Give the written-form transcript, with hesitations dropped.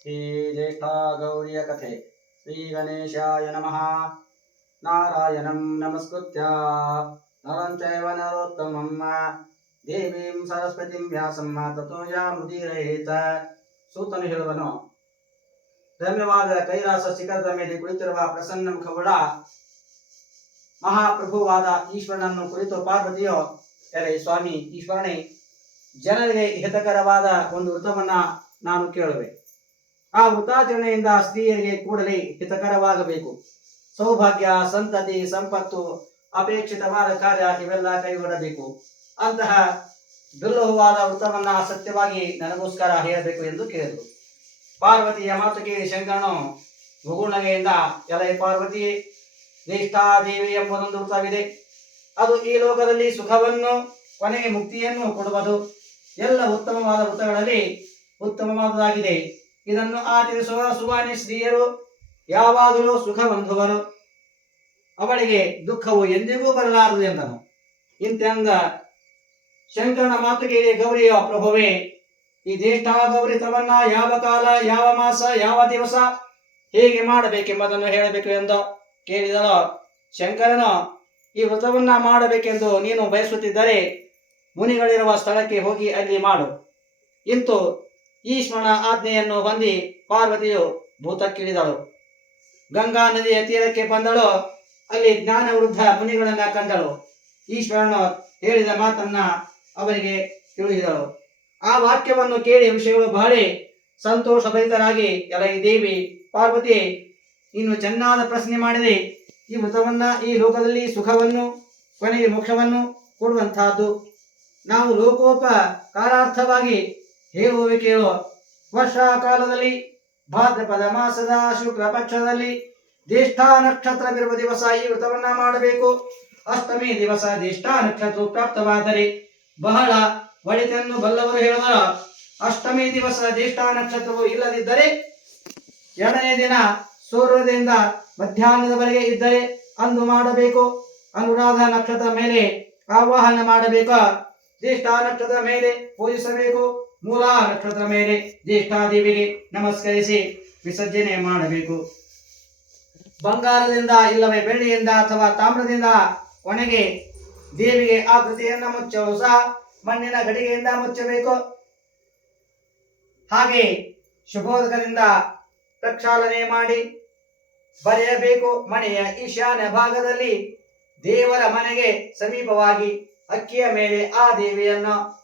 श्रीज्येष्ठा गौर्य कथे श्रीगणेशाय नमः। नारायणं नमस्कृत्य नरं चैव नरोत्तमं देवीं सरस्वतीं व्यासं ततो ಯಾಮುದೀರಯೇತ. ಸೂತನು ಹೇಳುವನು, ರಮ್ಯವಾದ ಕೈಲಾಸ ಶಿಖರದ ಮೇಲೆ ಕುಳಿತಿರುವ ಪ್ರಸನ್ನ ಮುಖವುಳ್ಳ ಮಹಾಪ್ರಭುವಾದ ಈಶ್ವರನನ್ನು ಕುರಿತು ಪಾರ್ವತಿಯು, ಎಲೆ ಸ್ವಾಮಿ ಈಶ್ವರನೇ, ಜನರಿಗೆ ಹಿತಕರವಾದ ಒಂದು ವೃತವನ್ನ ನಾನು ಕೇಳುವೆ. ಆ ವೃತಾಚರಣೆಯಿಂದ ಸ್ತ್ರೀಯರಿಗೆ ಕೂಡಲೇ ಹಿತಕರವಾಗಬೇಕು. ಸೌಭಾಗ್ಯ, ಸಂತತಿ, ಸಂಪತ್ತು, ಅಪೇಕ್ಷಿತವಾದ ಕಾರ್ಯ ಇವೆಲ್ಲ ಕೈಗೊಳ್ಳಬೇಕು. ಅಂತಹ ದುರ್ಲಭವಾದ ವೃತವನ್ನ ಸತ್ಯವಾಗಿ ನನಗೋಸ್ಕರ ಹೇಳಬೇಕು ಎಂದು ಕೇಳಿದರು. ಪಾರ್ವತಿಯ ಮಾತು ಕೇಳಿ ಶಂಕರನು ಮುಗುಳ್ನಗೆಯಿಂದ, ಎಲೆ ಪಾರ್ವತಿ, ಜ್ಯೇಷ್ಠಾದೇವಿ ಎಂಬುದೊಂದು ವೃತವಿದೆ. ಅದು ಈ ಲೋಕದಲ್ಲಿ ಸುಖವನ್ನು ಕೊನೆಗೆ ಮುಕ್ತಿಯನ್ನು ಕೊಡುವುದು. ಎಲ್ಲ ಉತ್ತಮವಾದ ವೃತಗಳಲ್ಲಿ ಉತ್ತಮವಾದದಾಗಿದೆ. ಇದನ್ನು ಆಚರಿಸುವ ಸುವಾನಿ ಸ್ತ್ರೀಯರು ಯಾವಾಗಲೂ ಸುಖ ಹೊಂದುವರು, ಅವಳಿಗೆ ದುಃಖವು ಎಂದಿಗೂ ಬರಲಾರದು ಎಂದನು. ಇಂತೆಂದ ಶಂಕರನ ಮಾತು ಕೇಳಿ ಗೌರಿಯ, ಪ್ರಭುವೇ, ಈ ಜ್ಯೇಷ್ಠಾಗೌರಿತವನ್ನ ಯಾವ ಕಾಲ, ಯಾವ ಮಾಸ, ಯಾವ ದಿವಸ ಹೇಗೆ ಮಾಡಬೇಕೆಂಬುದನ್ನು ಹೇಳಬೇಕು ಎಂದು ಕೇಳಿದಳು. ಶಂಕರನು, ಈ ವ್ರತವನ್ನ ಮಾಡಬೇಕೆಂದು ನೀನು ಬಯಸುತ್ತಿದ್ದರೆ ಮುನಿಗಳಿರುವ ಸ್ಥಳಕ್ಕೆ ಹೋಗಿ ಅಲ್ಲಿ ಮಾಡು. ಇಂತು ಈಶ್ವರನ ಆಜ್ಞೆಯನ್ನು ಹೊಂದಿ ಪಾರ್ವತಿಯು ಭೂತಕ್ಕಿಳಿದಳು. ಗಂಗಾ ನದಿಯ ತೀರಕ್ಕೆ ಬಂದಳು. ಅಲ್ಲಿ ಜ್ಞಾನವೃದ್ಧ ಮುನಿಗಳನ್ನ ಕಂಡಳು. ಈಶ್ವರನು ಹೇಳಿದ ಮಾತನ್ನ ಅವರಿಗೆ ತಿಳಿಸಿದಳು. ಆ ವಾಕ್ಯವನ್ನು ಕೇಳಿ ಋಷಿಗಳು ಬಹಳ ಸಂತೋಷಭರಿತರಾಗಿ, ಎಲೈ ದೇವಿ ಪಾರ್ವತಿ, ನೀನು ಚೆನ್ನಾದ ಪ್ರಶ್ನೆ ಮಾಡಿದೆ. ಈ ವ್ರತವನ್ನ ಈ ಲೋಕದಲ್ಲಿ ಸುಖವನ್ನು ಕೊನೆಗೆ ಮೋಕ್ಷವನ್ನು ಕೊಡುವಂತಹದ್ದು. ನಾವು ಲೋಕೋಪಕಾರಾರ್ಥವಾಗಿ ಹೇಳುವ ಕೇಳುವ. ವರ್ಷಾ ಕಾಲದಲ್ಲಿ ಭಾದ್ರಪದ ಮಾಸದ ಶುಕ್ಲ ಪಕ್ಷದಲ್ಲಿ ಜ್ಯೇಷ್ಠ ನಕ್ಷತ್ರವಿರುವ ದಿವಸ ಈ ವ್ರತವನ್ನ ಮಾಡಬೇಕು. ಅಷ್ಟಮಿ ದಿವಸ ಜ್ಯೇಷ್ಠ ನಕ್ಷತ್ರ ಪ್ರಾಪ್ತವಾದರೆ ಬಹಳ ಒಳಿತೆಂದು ಬಲ್ಲವರು ಹೇಳುವರು. ಅಷ್ಟಮಿ ದಿವಸ ಜ್ಯೇಷ್ಠ ನಕ್ಷತ್ರವು ಇಲ್ಲದಿದ್ದರೆ ಎರಡನೇ ದಿನ ಸೂರ್ಯೋದಯದಿಂದ ಮಧ್ಯಾಹ್ನದವರೆಗೆ ಇದ್ದರೆ ಅಂದು ಮಾಡಬೇಕು. ಅನುರಾಧ ನಕ್ಷತ್ರದ ಮೇಲೆ ಆವಾಹನ ಮಾಡಬೇಕು. ಜ್ಯೇಷ್ಠ ನಕ್ಷತ್ರದ ಮೇಲೆ ಪೂಜಿಸಬೇಕು. ಮೂಲ ನಕ್ಷತ್ರದ ಮೇಲೆ ಜ್ಯೇಷ್ಠಾದೇವಿಗೆ ನಮಸ್ಕರಿಸಿ ವಿಸರ್ಜನೆ ಮಾಡಬೇಕು. ಬಂಗಾರದಿಂದ ಇಲ್ಲವೇ ಬೆಳ್ಳಿಯಿಂದ ಅಥವಾ ತಾಮ್ರದಿಂದ ಕೊನೆಗೆ ದೇವಿಗೆ ಆಕೃತಿಯನ್ನು ಮುಚ್ಚಲು ಸಹ ಮಣ್ಣಿನ ಗಡಿಗೆಯಿಂದ ಮುಚ್ಚಬೇಕು. ಹಾಗೆ ಶುಭೋದಕದಿಂದ ಪ್ರಕ್ಷಾಳನೆ ಮಾಡಿ ಬರೆಯಬೇಕು. ಮನೆಯ ಈಶಾನ್ಯ ಭಾಗದಲ್ಲಿ ದೇವರ ಮನೆಗೆ ಸಮೀಪವಾಗಿ ಅಕ್ಕಿಯ ಮೇಲೆ ಆ ದೇವಿಯನ್ನು